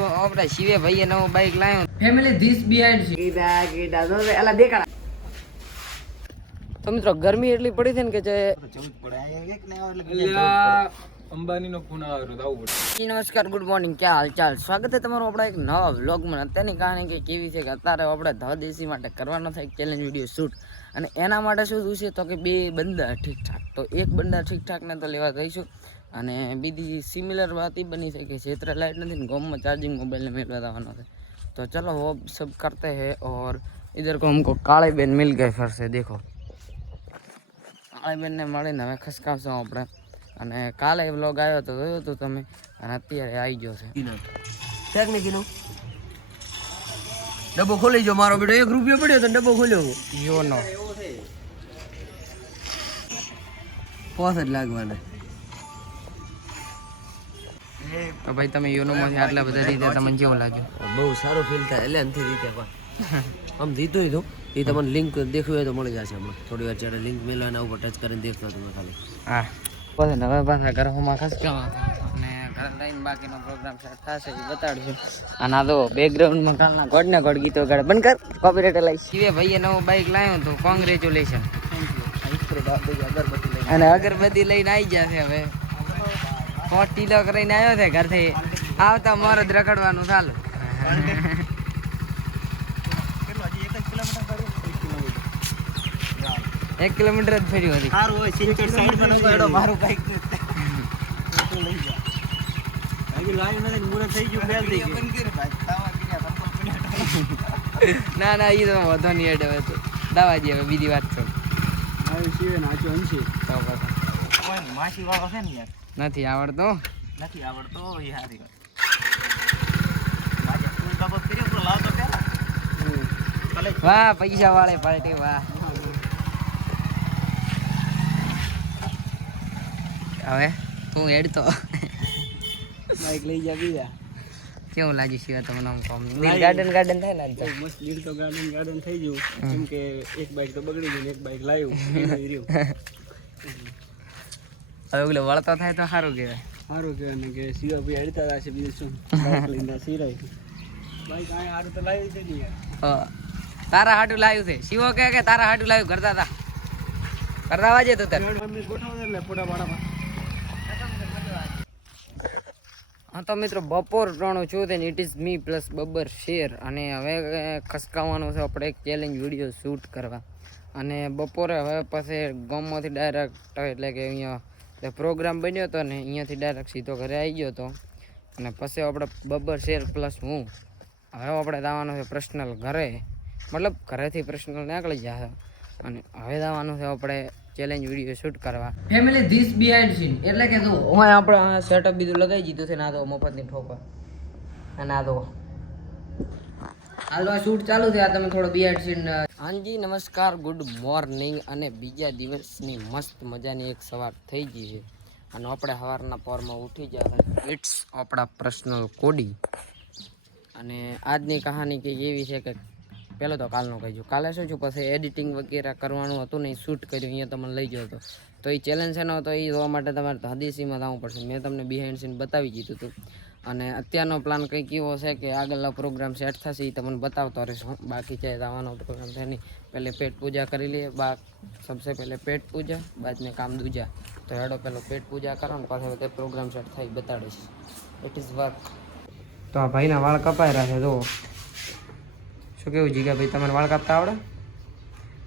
તો આપડા શિવે ભાઈએ નવું બાઈક લાવ્યો ફેમિલી ધીસ બિહાઇન્ડ છે કીધા તો એલા દેખાડા. તો મિત્રો ગરમી એટલી પડી છે ને કે જે અંબાની નો ફોન આવ્યો તો આવું પડે. નમસ્કાર, ગુડ મોર્નિંગ, ક્યાં હાલચાલ? સ્વાગત છે તમારું આપણા એક નવા વ્લોગમાં. અત્યારની કહાની કે કેવી છે કે અત્યારે આપણે ધદેશી માટે કરવાનો થાય ચેલેન્જ વિડીયો શૂટ, અને એના માટે શું છે તો કે બે બંદા ઠીકઠાક, તો એક બંદા ઠીકઠાકને તો લેવા જઈશું, અને બીજી સિમિલર વાત એ બની છે કે ક્ષેત્ર લાઇટ નથી ને ગામમાં ચાર્જિંગ મોબાઈલને મેળવા જવાનો છે. तो चलो वो सब करते हैं, और इधर को हमको काले बेन मिल गए फिर से. देखो काले बेन ने મળીને હવે ખસકાવશું આપણે, અને કાલે વ્લોગ આવ્યો તો જોયો તો તમે, અને અત્યારે આવી ગયો છે ટેકનિકનો ડબ્બો ખોલી જો. મારો બેટો 1 રૂપિયો પડ્યો તો ડબ્બો ખોલ્યો યોનો 65 લાગવાના. તો ભાઈ તમે યોનોમાંથી આટલા બધા રીતે તમને કેવું લાગ્યું? બહુ સારું ફીલ થાય એટલે અંથી રીતે પણ આમ જીતું તો એ તમને લિંક દેખવી હોય તો મળી જશે હમણાં થોડી વાર. જ્યારે લિંક મેળવો એના ઉપર ટચ કરીને દેખતો તમે ખાલી. હા પછી હવે પાછા ઘરમાં ખસકાવા, અને ઘરે લઈને બાકીનો પ્રોગ્રામ સેટ થશે એ બતાડશું. અને આ તો બેકગ્રાઉન્ડમાં કાલના ગોડને ગોડ ગીતો ગાડે. બંધ કર, કોપીરાઇટ લાવી. શિવે ભાઈએ નવું બાઇક લાવ્યું તો કોંગ્રેચ્યુલેશન. અને અગરબત્તી લઈને આવી જશે હવે. 4 કિલો કરીને આવ્યો છે ઘરથી, આવતા મોરત રખડવાનું ચાલુ. 1 કિલોમીટર જ ફર્યું હતી. સારું હોય સિંચર સાઈડમાં નો ગાડો મારું બાઈક લઈ જા. આવી લાઈવ નથી મુરત થઈ ગયું ફેલ થઈ ગયું. ના ના એ તો વધો નહીં એડ હવે તો દાવા જઈએ હવે બીજી વાત છો. આવી સિવે નાચો અંશી તો કોઈ માસી વાળો છે ને યાર, નથી આવડતો. નથી આવડતો એ હારી વાત. માજે ફૂલ બાબત કર્યો તો લાવતો પેલા વાહ પૈસા વાળે પાર્ટી, વાહ. હવે તું હેડ તો બાઈક લઈ જા બીજા. કેવું લાગ્યું શિવા તમને? આમ કોમ ગાર્ડન ગાર્ડન થાય ને આજ તો. મસ્ત લીડ તો ગાર્ડન થઈ ગયું, કેમ કે એક બાઈક તો બગડી ગઈ ને એક બાઈક લાવ્યું રહ્યું. હવે ઓલો વળતો થાય તો સારું કહેવાય. સારું કહેવાય ને કે સિવા ભાઈ હડતા હશે બીજું શું. બાઈક લઈને સિરાય બાઈક આ સારું તો લાવી છે ને યાર. તારા હાટું લાવ્યું છે શિવો કે તારા હાટું લાવ્યું કરતા હતા કરતા વાજે તો તાર. ગોઠવશે એટલે ફોટા પાડામાં. હા તો મિત્રો બપોર 3 છું તે ઇટ ઇઝ મી પ્લસ બબ્બર શેર, અને હવે ખસકાવવાનું છે આપણે એક ચેલેન્જ વિડીયો શૂટ કરવા. અને બપોરે હવે પછી ગામમાંથી ડાયરેક્ટ એટલે કે અહીંયા પ્રોગ્રામ બન્યો હતો ને અહીંયાથી ડાયરેક્ટ સીધો ઘરે આવી ગયો હતો, અને પછી આપણે બબ્બર શેર પ્લસ હું હવે આપણે જવાનું છે પર્સનલ ઘરે, મતલબ ઘરેથી પર્સનલ નીકળી જશે, અને હવે જવાનું છે આપણે ચેલેન્જ વિડીયો શૂટ કરવા. ફેમિલી ધીસ બિહાઇન્ડ સીન એટલે કે જો હું આપણે સેટઅપ બીજું લગાવી દીધું છે ને આ તો મફતની ઠોકર, અને આ તો હાલો શૂટ ચાલુ છે. આ તમે થોડો બિહાઇન્ડ સીન. હાજી નમસ્કાર, ગુડ મોર્નિંગ, અને બીજા દિવસની મસ્ત મજાની એક સવાર થઈ ગઈ છે, અને આપણે સવારના પોરમાં ઉઠી જાય. ઇટ્સ આપણા પર્સનલ કોડી. અને આજની કહાની કંઈક એવી છે કે પહેલો તો કાલનું કહીશું. કાલે શું છું પછી એડિટિંગ વગેરે કરવાનું હતું ને એ શૂટ કર્યું, અહીંયા તમને લઈ ગયો હતો. તો એ ચેલેન્જ છે ને તો એ જોવા માટે તમારે હદીસીમાં જવું પડશે. મેં તમને બિહાઇન્ડ સીન બતાવી દીધું હતું, અને અત્યારનો પ્લાન કંઈક એવો છે કે આગળનો પ્રોગ્રામ સેટ થશે એ તમને બતાવતો રહીશું. બાકી છે આવવાનો પ્રોગ્રામ છે નહીં. પહેલે પેટ પૂજા કરી લઈએ. સબસે પહેલે પેટ પૂજા, બાદ મેં કામ દૂજા. તો હેડો પેલો પેટ પૂજા કરો ને પાછળ તે પ્રોગ્રામ સેટ થઈ બતાડીશ. It is work. તો આ ભાઈના વાળ કપાઈ રહ્યા છે. જો શું કેવું જીગા ભાઈ, તમારે વાળ કાપતા આવડે?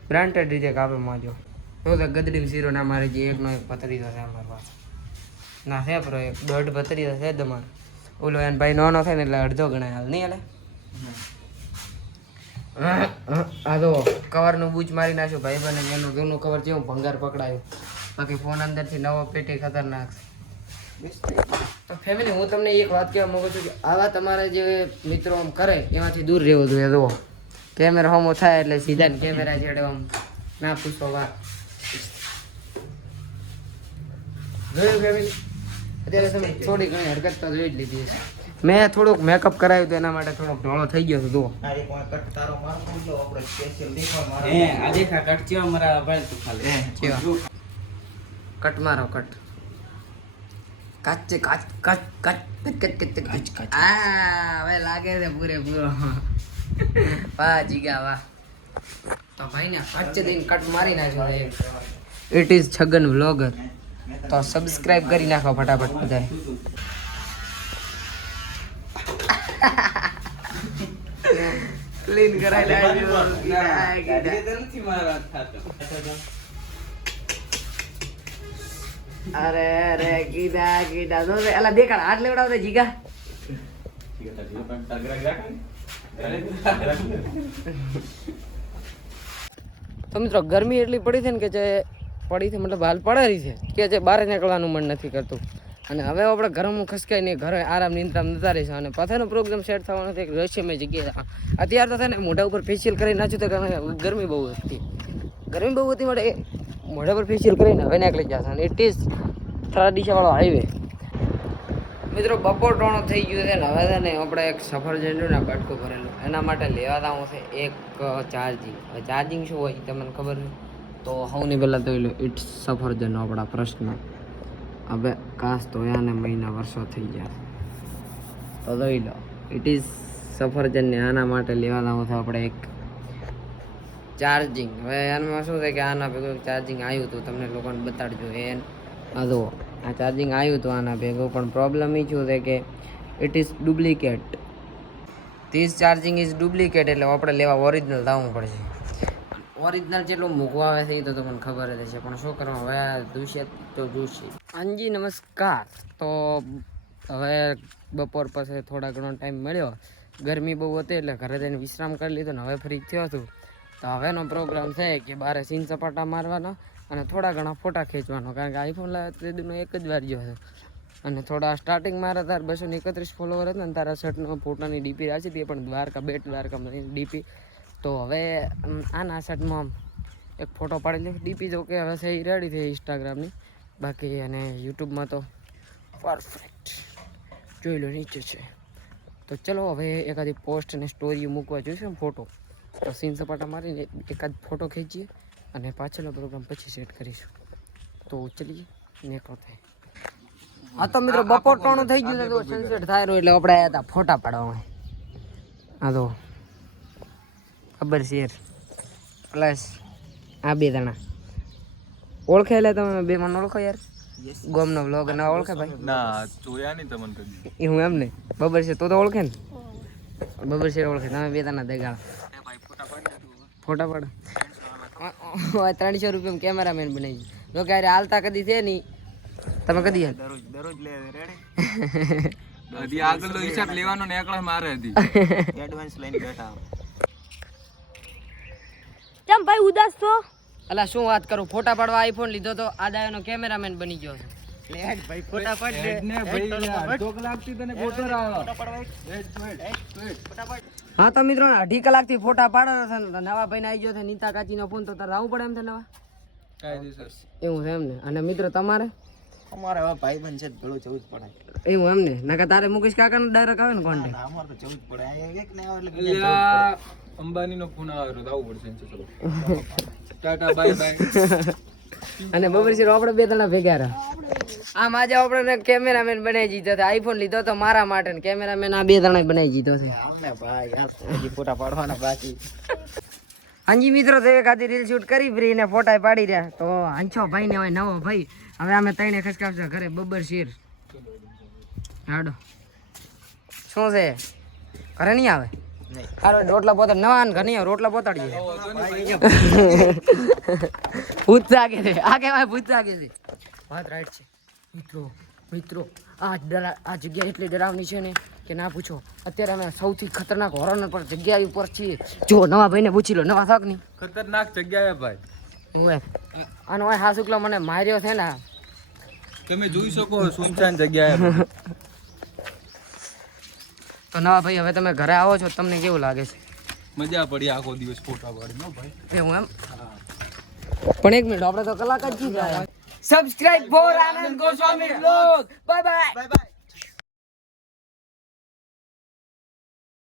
બ્રાન્ડેડ રીતે કાપે માજો. તો ગદડીમ શીરો ના મારે જે એકનો એક પતરીતો છે અમારી પાસે. ના છે પ્રો એક 1.5 પતરીતો છે તમારે. ઓલો એને ભાઈ નાનો થાય ને એટલે અડધો ગણાય હાલ નહીં. હાલે આ તો કવરનું બૂચ મારી નાખ્યું ભાઈ બને. એનું જૂનું કવર જેવું ભંગાર પકડાયું. બાકી ફોન અંદરથી નવો પેટી ખતરનાક છે. તો ફેમિલી હું તમને એક વાત કહેવા માગું છું કે આવા તમારા જે મિત્રો આમ કરે એમાંથી દૂર રહેવું જોઈએ. જુઓ કેમેરા હોમો થાય એટલે સીધા કેમેરા છેડે આમ ના પૂછો વાત. જોયું ફેમિલી? અત્યારે તમે થોડી ઘણી હરકત તો જોઈ જ લીધી છે. મેં થોડુંક મેકઅપ કરાવ્યું તો એના માટે થોડોક ઢોળો થઈ ગયો હતો. કટ મારો કટ. કાચ કાચ કાચ કાચ કાચ કાચ આ હવે લાગે છે પૂરેપૂરો વાહ જીગા વાહ તો ભાઈને કાચ દઈને કટ મારી નાખ્યો છે ઇટ ઇઝ છગન વ્લોગર તો સબસ્ક્રાઇબ કરી નાખો ફટાફટ બધાય ક્લીન કરાઈ નાખ્યો અરે અરે કીધા તો એલા દેખાડ હાથ લેવડાવ જીગા તો મિત્રો ગરમી એટલી પડી છે ને કે જે પડી છે મતલબ હાલ પડેલી છે કે જે બહાર નીકળવાનું મન નથી કરતું અને હવે આપણે ઘરમાં ખસકાઈ નહીં ઘરે આરામ નિંદ્રામ નતા રહીશું અને પાછળનો પ્રોગ્રામ સેટ થવાનો છે એક રહસ્યમય જગ્યાએ અત્યારે તો છે ને મોઢા ઉપર ફેશિયલ કરી નાખ્યું તો કારણ ગરમી બહુ હતી માટે મોઢા પર ફેશિયલ કરીને હવે નીકળી જશે અને ઇટ ઇઝ દિશાવાળો હાઈવે મિત્રો બપોર ટોણો થઈ ગયું છે ને હવે છે ને આપણે એક સફરજન ને બટકું ભરેલું એના માટે લેવા આવું છે એક ચાર્જિંગ હવે ચાર્જિંગ શું હોય તમને ખબર છે તો સૌની પહેલાં તો લો ઇટ્સ સફરજનનો આપણા પ્રશ્ન હવે કાશ તો એને મહિના વર્ષો થઈ ગયા તો જોઈ લો ઇટ ઇઝ સફરજનને આના માટે લેવા આવું છે આપણે એક ચાર્જિંગ હવે એમાં શું છે કે આના ભેગું ચાર્જિંગ આવ્યું હતું તમને લોકોને બતાડજો આ જુઓ આ ચાર્જિંગ આવ્યું હતું આના ભેગું પણ પ્રોબ્લેમ એ શું છે કે it is duplicate this charging is duplicate એટલે આપણે લેવા ઓરિજિનલ લાવવું પડશે ઓરિજિનલ જેટલું મૂકવા આવે છે એ તો તમને ખબર જ છે પણ શું કરવું હવે દૂષે તો જોશે હાજી નમસ્કાર તો હવે બપોર પછી થોડા ઘણો ટાઈમ મળ્યો ગરમી બહુ હતી એટલે ઘરે જઈને વિશ્રામ કરી લીધો ને હવે ફ્રી થયો હતું તો હવેનો પ્રોગ્રામ છે કે બારે સીન સપાટા મારવાનો અને થોડા ઘણા ફોટા ખેંચવાનો કારણ કે આઈફોન લાવ્યો તે દીનો એક જ વાર ગયો હતો અને થોડા સ્ટાર્ટિંગ મારા તાર 231 ફોલોવર હતા ને તારા શર્ટનો ફોટાની ડીપી રાખી હતી પણ દ્વારકા ડીપી તો હવે આના શર્ટમાં એક ફોટો પાડી લે ડીપી જો કે હવે સહી રેડી થઈ ઇન્સ્ટાગ્રામની બાકી અને યુટ્યુબમાં તો પરફેક્ટ જોઈ લો નીચે છે તો ચલો હવે એકાદી પોસ્ટ અને સ્ટોરી મૂકવા જોઈશે ને ફોટો તો સીન સપાટા મારીને એકાદ ફોટો ખેંચીએ અને પાછળનો પ્રોગ્રામ પછી સેટ કરીશું તો ચલીએ નીકળો થાય હા તો મિત્રો બપોર ટોણું થઈ ગયું તો સનસેટ થાય રહ્યું એટલે આપણે આવ્યા હતા ફોટા પાડવા હા તો ખબર શેર પ્લસ આ બે દાણા ઓળખે એટલે તમે બે મને ઓળખો યાર ગોમનો વ્લોગ ના ઓળખે ભાઈ ના જોયા નહીં તમને કદી એ હું એમ ને બબર છે તો ઓળખે ને બબર શેર ઓળખે તમે બે દાણા દેગાડા ફોટા પાડ 300 રૂપિયા કેમેરામેન બનાવી જો કે હાલતા કદી છે નહીં તમે કદી હાલ દરરોજ લે રેડી હજી આગળનો હિસાબ લેવાનો ને એકલા મારે હતી એડવાન્સ લઈને બેઠા ચમ ભાઈ ઉદાસ છો અલા શું વાત કરું ફોટા પાડવા આઈફોન લીધો તો આ દાયનો કેમેરામેન બની ગયો છે લેટ ભાઈ ફોટા પાડ દે ને ભાઈ ચોક લાગતી તને ફોટો રાવ હા તો મિત્રો 2.5 કલાકથી ફોટા પાડવાનો છે ને નવા ભાઈને આવી ગયો છે નીતા કાચીનો ફોન તો તારે આવવું પડે એમ છે નવા કાયદેસર એવું છે એમ ને અને મિત્રો તમારે અમારે હવે ભાઈબંધ છે ભેળું જવું જ પડે એવું એમ ને નકા તારે મુકેશ કાકાનો ડાયરેક્ટ આવે ને કોન્ટેક્ટ અમારે તો જવું જ પડે એક ને આવે એટલે અલ્યા અંબાનીનો ફોન આવ્યો તો આવવું પડશે ચલો ટાટા બાય બાય અને બબરસી આપણે બે જણા ભેગા રહ્યા આમ આજે આપણે કેમેરામેન બનાવી દીધો છે આઈફોન લીધો તો મારા માટે ને કેમેરામેન આ બે જણા બનાવી દીધો છે અમને ભાઈ હજી ફોટા પાડવાના બાકી હાજી મિત્રો તો એકાદી રીલ શૂટ કરી ફ્રી ને ફોટા પાડી રહ્યા તો હાંચો ભાઈ ને હવે નવો ભાઈ હવે અમે ત્રણે ખસકાવશે ઘરે બબર શેર હાડો શું છે ઘરે નહીં આવે હારો રોટલા પોતા નવા ઘર નહીં રોટલા પોતાડીએ ભૂત જાગે છે આ કહેવાય ભૂત જાગે છે વાત રાઈટ છે મિત્રો આ જગ્યા એટલી ડરાવની છે ને કે ના પૂછો અત્યારે અમે સૌથી ખતરનાક હોરર પર જગ્યા ઉપર છીએ જો નવા ભાઈને પૂછી લો નવા થાક નહીં ખતરનાક જગ્યાએ ભાઈ હું આનો હા શુક્લા મને માર્યો છે ને તમે જોઈ શકો સુનસાન જગ્યાએ તો નવા ભાઈ હવે તમે ઘરે આવો છો તમને કેવું લાગે છે મજા પડી આખો દિવસ ફોટા પાડીને ભાઈ એવું એમ પણ એક મિનિટ આપણે તો કલાક જ સબસ્ક્રાઇબ ફોર આનંદ ગોસ્વામી બ્લોગ બાય બાય